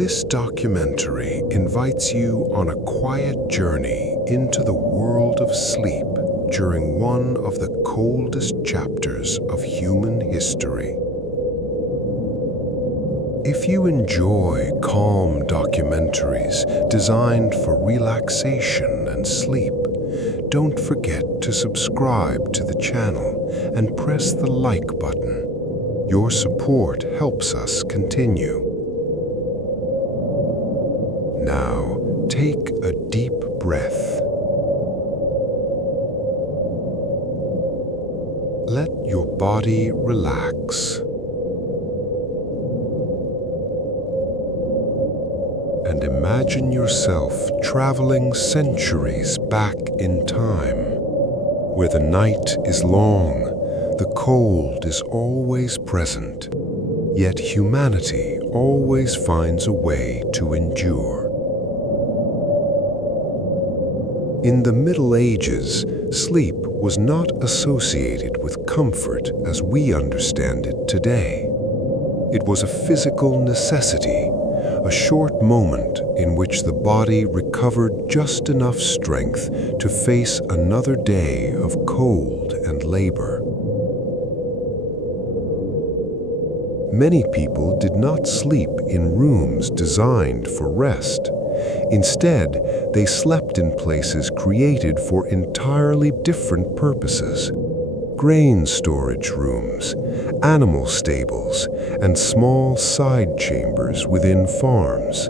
This documentary invites you on a quiet journey into the world of sleep during one of the coldest chapters of human history. If you enjoy calm documentaries designed for relaxation and sleep, don't forget to subscribe to the channel and press the like button. Your support helps us continue. Now, take a deep breath. Let your body relax. And imagine yourself traveling centuries back in time, where the night is long, the cold is always present, yet humanity always finds a way to endure. In the Middle Ages, sleep was not associated with comfort as we understand it today. It was a physical necessity, a short moment in which the body recovered just enough strength to face another day of cold and labor. Many people did not sleep in rooms designed for rest. Instead, they slept in places created for entirely different purposes: grain storage rooms, animal stables, and small side chambers within farms.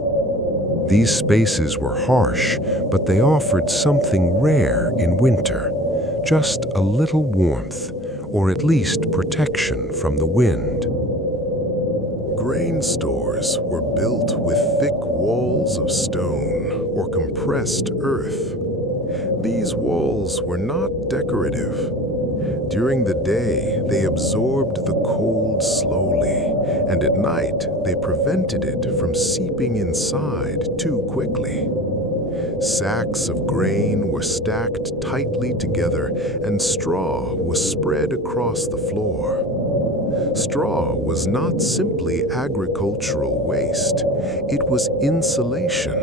These spaces were harsh, but they offered something rare in winter: just a little warmth, or at least protection from the wind. Grain stores were built with thick walls of stone or compressed earth. These walls were not decorative. During the day, they absorbed the cold slowly, and at night, they prevented it from seeping inside too quickly. Sacks of grain were stacked tightly together, and straw was spread across the floor. Straw was not simply agricultural waste. It was insulation,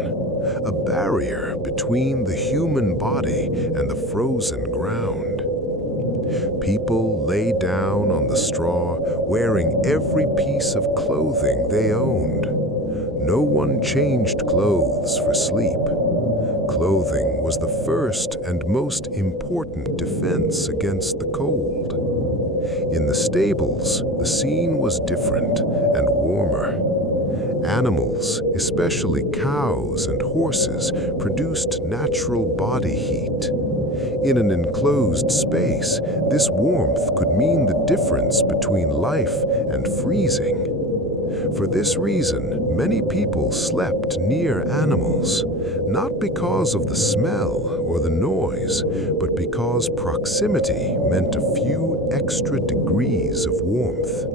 a barrier between the human body and the frozen ground. People lay down on the straw, wearing every piece of clothing they owned. No one changed clothes for sleep. Clothing was the first and most important defense against the cold. In the stables, the scene was different and warmer. Animals, especially cows and horses, produced natural body heat. In an enclosed space, this warmth could mean the difference between life and freezing. For this reason, many people slept near animals, not because of the smell or the noise, but because proximity meant a few extra degrees of warmth.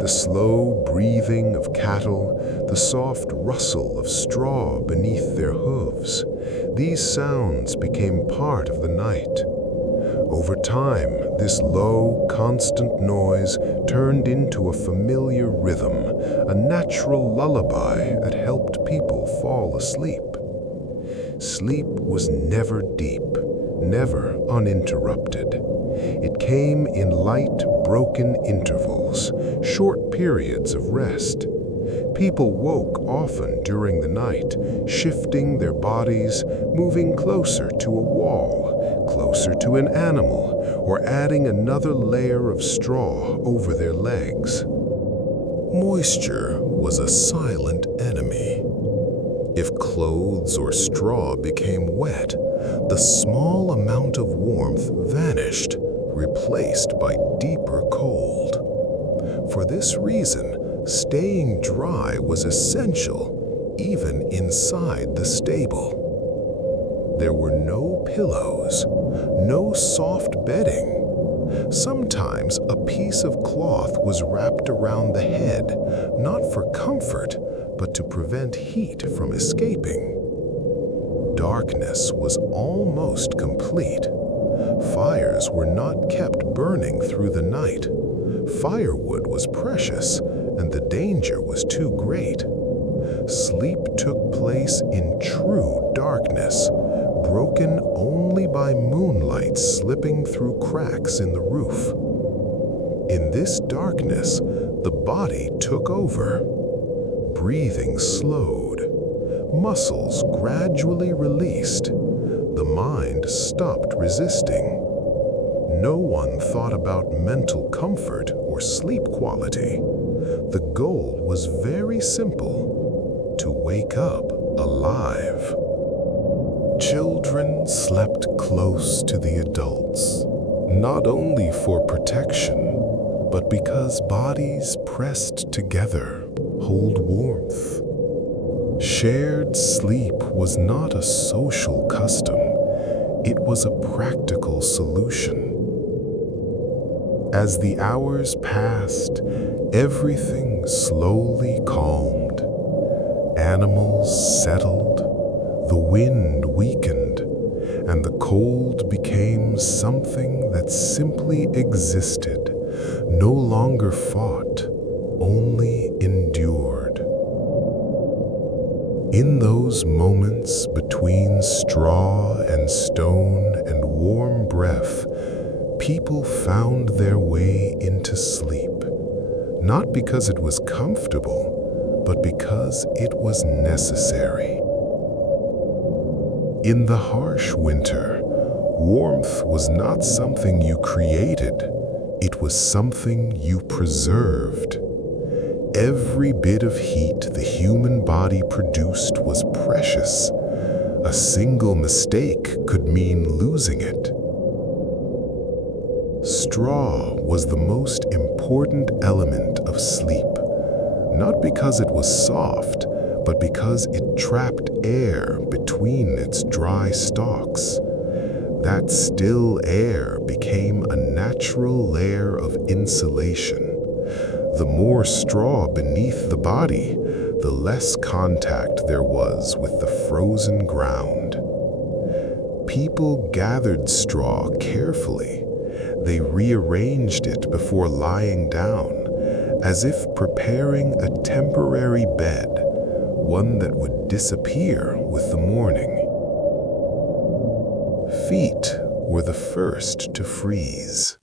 The slow breathing of cattle, the soft rustle of straw beneath their hooves, these sounds became part of the night. Over time, this low, constant noise turned into a familiar rhythm, a natural lullaby that helped people fall asleep. Sleep was never deep, never uninterrupted. It came in light, broken intervals, short periods of rest. People woke often during the night, shifting their bodies, moving closer to a wall, closer to an animal, or adding another layer of straw over their legs. Moisture was a silent enemy. If clothes or straw became wet, the small amount of warmth vanished, replaced by deeper cold. For this reason, staying dry was essential, even inside the stable. There were no pillows, no soft bedding. Sometimes a piece of cloth was wrapped around the head, not for comfort, but to prevent heat from escaping. Darkness was almost complete. Fires were not kept burning through the night. Firewood was precious, and the danger was too great. Sleep took place in true darkness, broken only by moonlight slipping through cracks in the roof. In this darkness, the body took over. Breathing slowed. Muscles gradually released. The mind stopped resisting. No one thought about mental comfort or sleep quality. The goal was very simple: to wake up alive. Children slept close to the adults, not only for protection, but because bodies pressed together hold warmth. Shared sleep was not a social custom, it was a practical solution. As the hours passed, everything slowly calmed. Animals settled, the wind weakened, and the cold became something that simply existed, no longer fought, only endured. In those moments between straw and stone and warm breath, people found their way into sleep, not because it was comfortable, but because it was necessary. In the harsh winter, warmth was not something you created, it was something you preserved. Every bit of heat the human body produced was precious. A single mistake could mean losing it. Straw was the most important element of sleep, not because it was soft, but because it trapped air between its dry stalks. That still air became a natural layer of insulation. The more straw beneath the body, the less contact there was with the frozen ground. People gathered straw carefully. They rearranged it before lying down, as if preparing a temporary bed, one that would disappear with the morning. Feet were the first to freeze.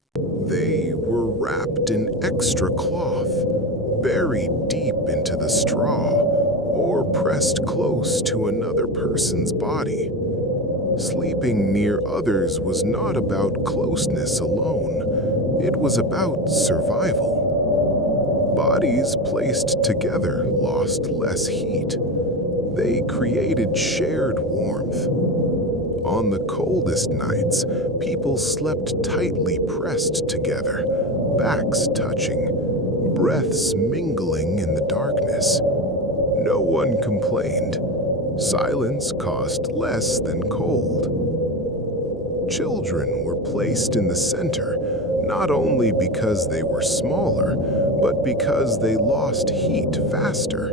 They were wrapped in extra cloth, buried deep into the straw, or pressed close to another person's body. Sleeping near others was not about closeness alone. It was about survival. Bodies placed together lost less heat. They created shared warmth. On the coldest nights, people slept tightly pressed together, backs touching, breaths mingling in the darkness. No one complained. Silence cost less than cold. Children were placed in the center, not only because they were smaller, but because they lost heat faster.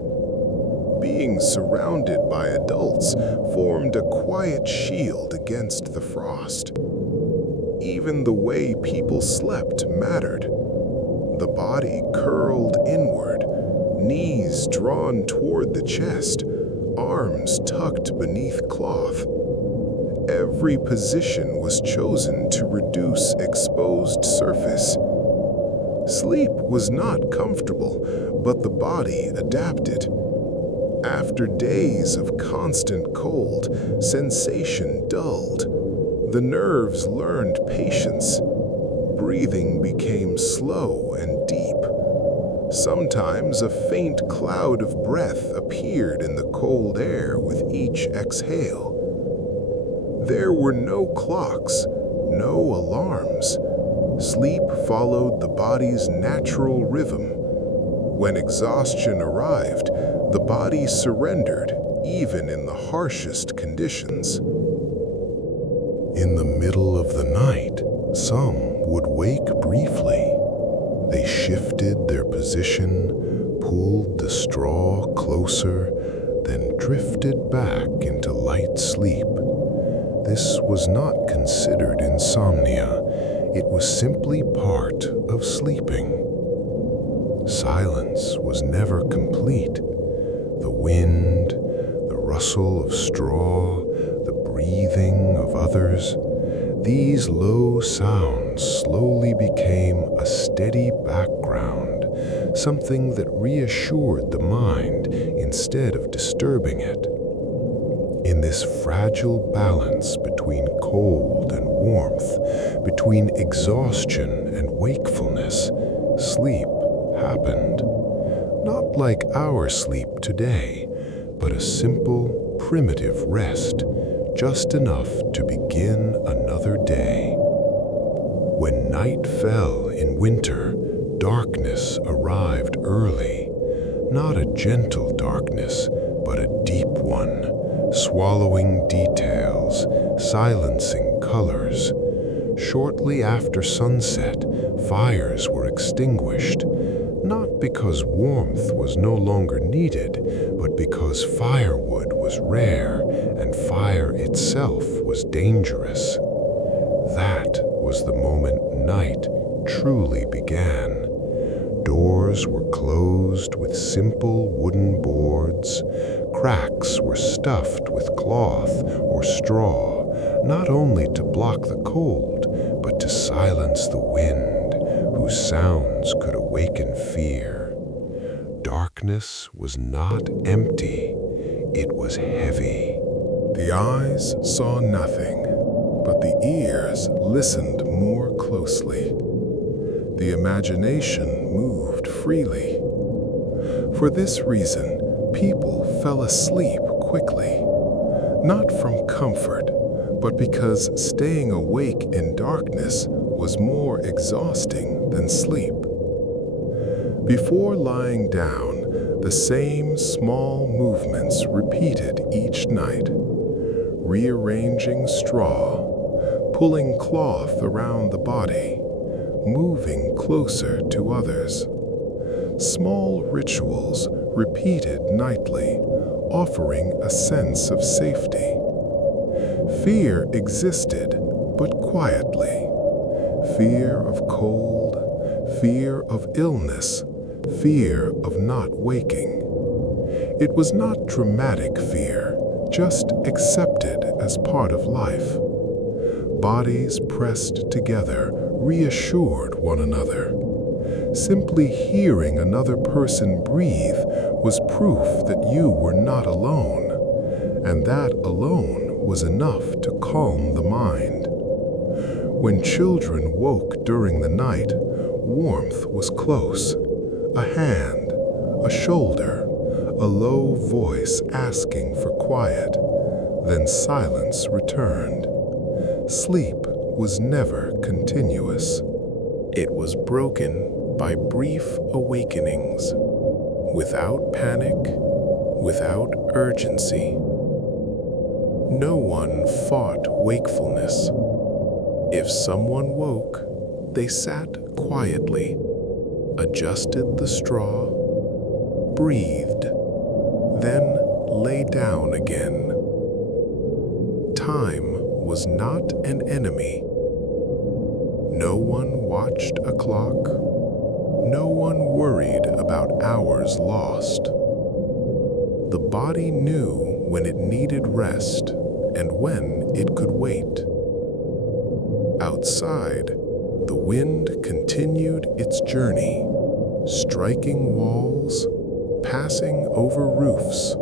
Being surrounded by adults formed a quiet shield against the frost. Even the way people slept mattered. The body curled inward, knees drawn toward the chest, arms tucked beneath cloth. Every position was chosen to reduce exposed surface. Sleep was not comfortable, but the body adapted. After days of constant cold, sensation dulled. The nerves learned patience. Breathing became slow and deep. Sometimes a faint cloud of breath appeared in the cold air with each exhale. There were no clocks, no alarms. Sleep followed the body's natural rhythm. When exhaustion arrived, the body surrendered, even in the harshest conditions. In the middle of the night, some would wake briefly. They shifted their position, pulled the straw closer, then drifted back into light sleep. This was not considered insomnia. It was simply part of sleeping. Silence was never complete. The wind rustle of straw, the breathing of others. These low sounds slowly became a steady background, something that reassured the mind instead of disturbing it. In this fragile balance between cold and warmth, between exhaustion and wakefulness, sleep happened. Not like our sleep today, but a simple, primitive rest, just enough to begin another day. When night fell in winter, darkness arrived early. Not a gentle darkness, but a deep one, swallowing details, silencing colors. Shortly after sunset, fires were extinguished, not because warmth was no longer needed, but because firewood was rare and fire itself was dangerous. That was the moment night truly began. Doors were closed with simple wooden boards. Cracks were stuffed with cloth or straw, not only to block the cold, but to silence the wind, whose sounds could awaken fear. Darkness was not empty, it was heavy. The eyes saw nothing, but the ears listened more closely. The imagination moved freely. For this reason, people fell asleep quickly, not from comfort, but because staying awake in darkness was more exhausting than sleep. Before lying down, the same small movements repeated each night: rearranging straw, pulling cloth around the body, moving closer to others. Small rituals repeated nightly, offering a sense of safety. Fear existed, but quietly. Fear of cold, fear of illness, fear of not waking. It was not dramatic fear, just accepted as part of life. Bodies pressed together reassured one another. Simply hearing another person breathe was proof that you were not alone, and that alone was enough to calm the mind. When children woke during the night, warmth was close. A hand, a shoulder, a low voice asking for quiet. Then silence returned. Sleep was never continuous. It was broken by brief awakenings, without panic, without urgency. No one fought wakefulness. If someone woke, they sat quietly, adjusted the straw, breathed, then lay down again. Time was not an enemy. No one watched a clock. No one worried about hours lost. The body knew when it needed rest and when it could wait. Outside, the wind continued its journey, striking walls, passing over roofs,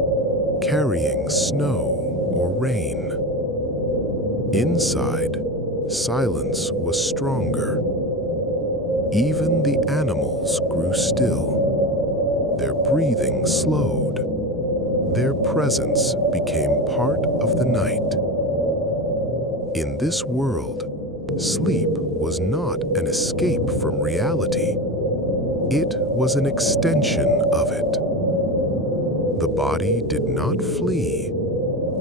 carrying snow or rain. Inside, silence was stronger. Even the animals grew still. Their breathing slowed. Their presence became part of the night. In this world, sleep was not an escape from reality. It was an extension of it. The body did not flee.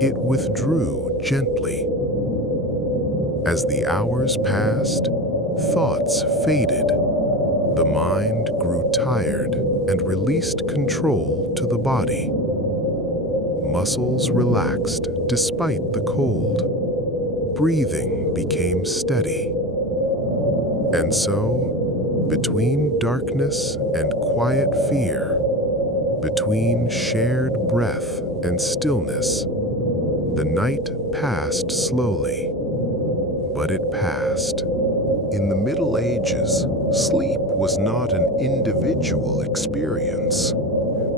It withdrew gently. As the hours passed, thoughts faded. The mind grew tired and released control to the body. Muscles relaxed despite the cold. Breathing became steady. And so, between darkness and quiet fear, between shared breath and stillness, The night passed slowly, but it passed. In the Middle Ages, sleep was not an individual experience.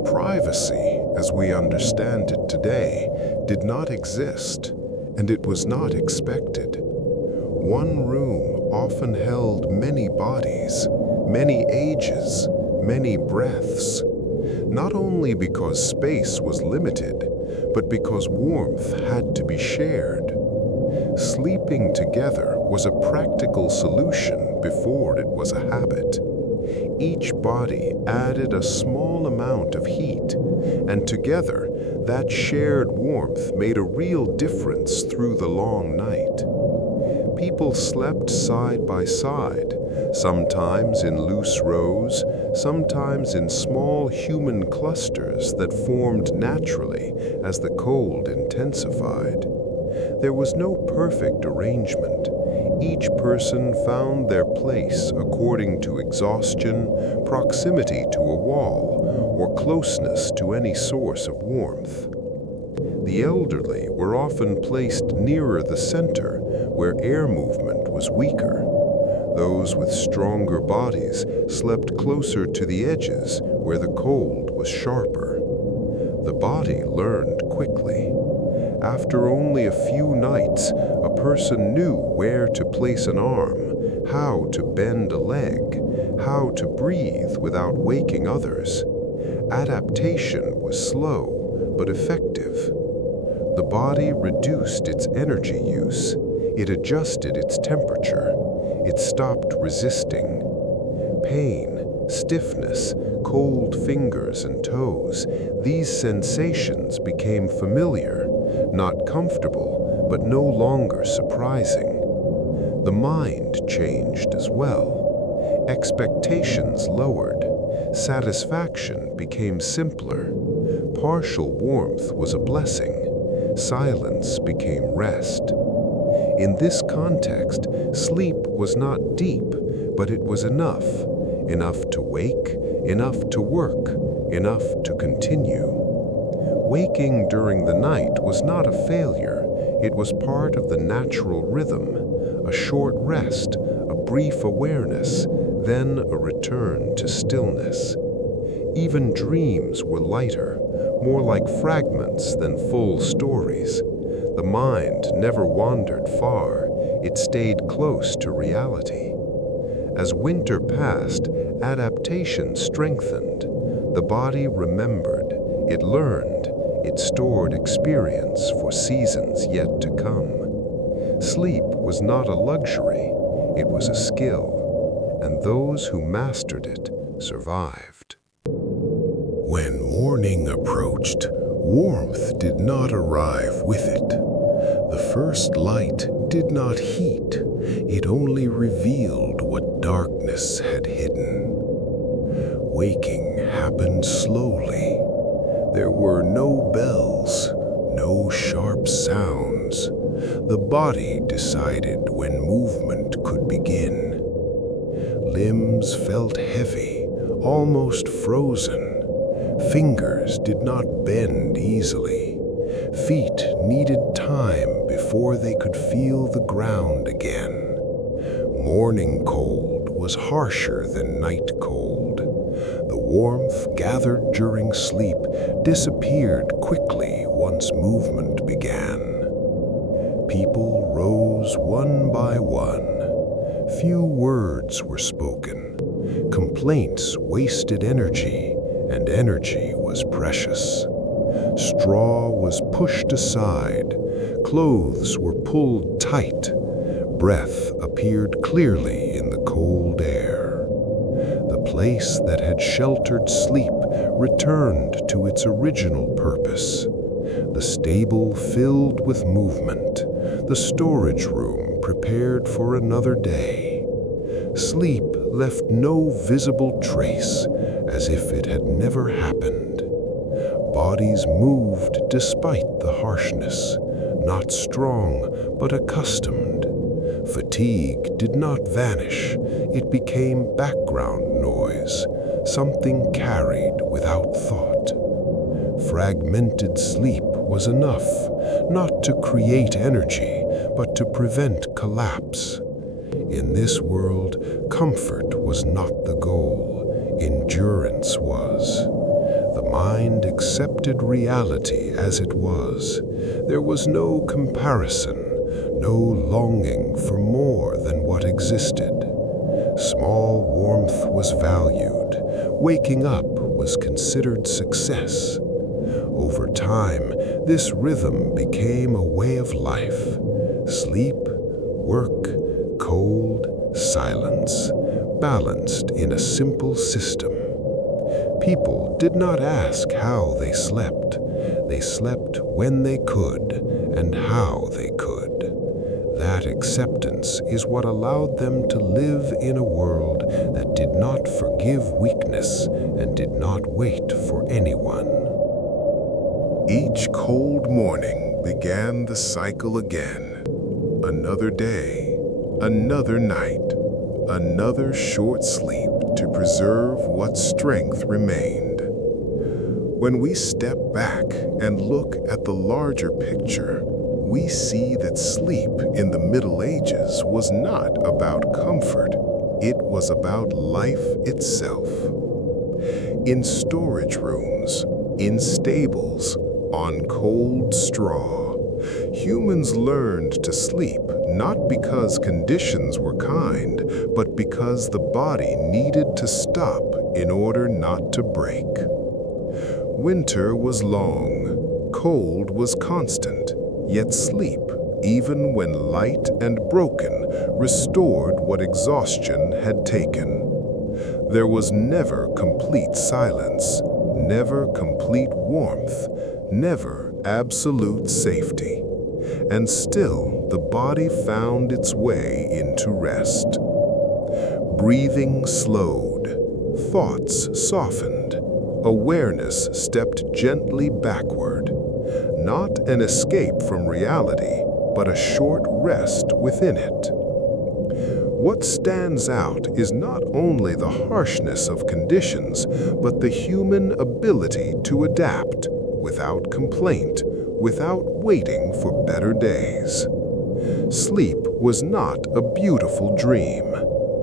Privacy, as we understand it today, did not exist, and it was not expected. One room often held many bodies, many ages, many breaths, not only because space was limited, but because warmth had to be shared. Sleeping together was a practical solution before it was a habit. Each body added a small amount of heat, and together, that shared warmth made a real difference through the long night. People slept side by side, sometimes in loose rows, sometimes in small human clusters that formed naturally as the cold intensified. There was no perfect arrangement. Each person found their place according to exhaustion, proximity to a wall, or closeness to any source of warmth. The elderly were often placed nearer the center, where air movement was weaker. Those with stronger bodies slept closer to the edges, where the cold was sharper. The body learned quickly. After only a few nights, a person knew where to place an arm, how to bend a leg, how to breathe without waking others. Adaptation was slow but effective. The body reduced its energy use. It adjusted its temperature. It stopped resisting. Pain, stiffness, cold fingers and toes, these sensations became familiar, not comfortable, but no longer surprising. The mind changed as well. Expectations lowered. Satisfaction became simpler. Partial warmth was a blessing. Silence became rest. In this context, sleep was not deep, but it was enough. Enough to wake, enough to work, enough to continue. Waking during the night was not a failure. It was part of the natural rhythm. A short rest, a brief awareness, then a return to stillness. Even dreams were lighter, more like fragments than full stories. The mind never wandered far. It stayed close to reality. As winter passed, adaptation strengthened. The body remembered. It learned. It stored experience for seasons yet to come. Sleep was not a luxury. It was a skill, and those who mastered it survived. When morning approached, warmth did not arrive with it. The first light did not heat, it only revealed what darkness had hidden. Waking happened slowly. There were no bells, no sharp sounds. The body decided when movement could begin. Limbs felt heavy, almost frozen. Fingers did not bend easily. Feet needed time before they could feel the ground again. Morning cold was harsher than night cold. The warmth gathered during sleep disappeared quickly once movement began. People rose one by one. Few words were spoken. Complaints wasted energy, and energy was precious. Straw was pushed aside. Clothes were pulled tight. Breath appeared clearly in the cold air. The place that had sheltered sleep returned to its original purpose. The stable filled with movement. The storage room prepared for another day. Sleep left no visible trace, as if it had never happened. Bodies moved despite the harshness, not strong, but accustomed. Fatigue did not vanish. It became background noise, something carried without thought. Fragmented sleep was enough, not to create energy, but to prevent collapse. In this world, comfort was not the goal, endurance was. The mind accepted reality as it was. There was no comparison, no longing for more than what existed. Small warmth was valued. Waking up was considered success. Over time, this rhythm became a way of life. Sleep, work, cold, silence, balanced in a simple system. People did not ask how they slept. They slept when they could and how they could. That acceptance is what allowed them to live in a world that did not forgive weakness and did not wait for anyone. Each cold morning began the cycle again. Another day, another night, another short sleep to preserve what strength remained. When we step back and look at the larger picture, we see that sleep in the Middle Ages was not about comfort, it was about life itself. In storage rooms, in stables, on cold straw, humans learned to sleep not because conditions were kind, but because the body needed to stop in order not to break. Winter was long, cold was constant, yet sleep, even when light and broken, restored what exhaustion had taken. There was never complete silence, never complete warmth, never absolute safety. And still, the body found its way into rest. Breathing slowed, thoughts softened, awareness stepped gently backward. Not an escape from reality, but a short rest within it. What stands out is not only the harshness of conditions, but the human ability to adapt without complaint, without waiting for better days. Sleep was not a beautiful dream.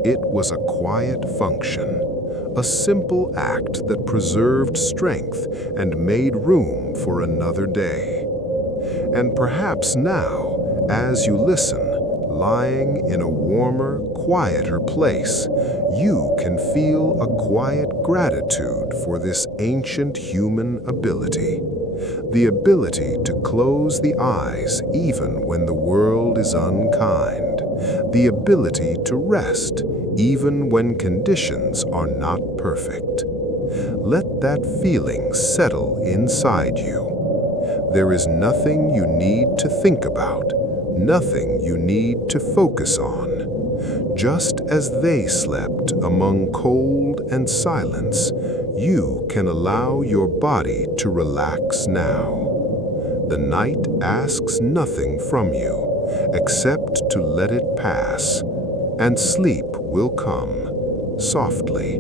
It was a quiet function, a simple act that preserved strength and made room for another day. And perhaps now, as you listen, lying in a warmer, quieter place, you can feel a quiet gratitude for this ancient human ability. The ability to close the eyes even when the world is unkind. The ability to rest even when conditions are not perfect. Let that feeling settle inside you. There is nothing you need to think about, nothing you need to focus on. Just as they slept among cold and silence, you can allow your body to relax now. The night asks nothing from you, except to let it pass, and sleep will come, softly,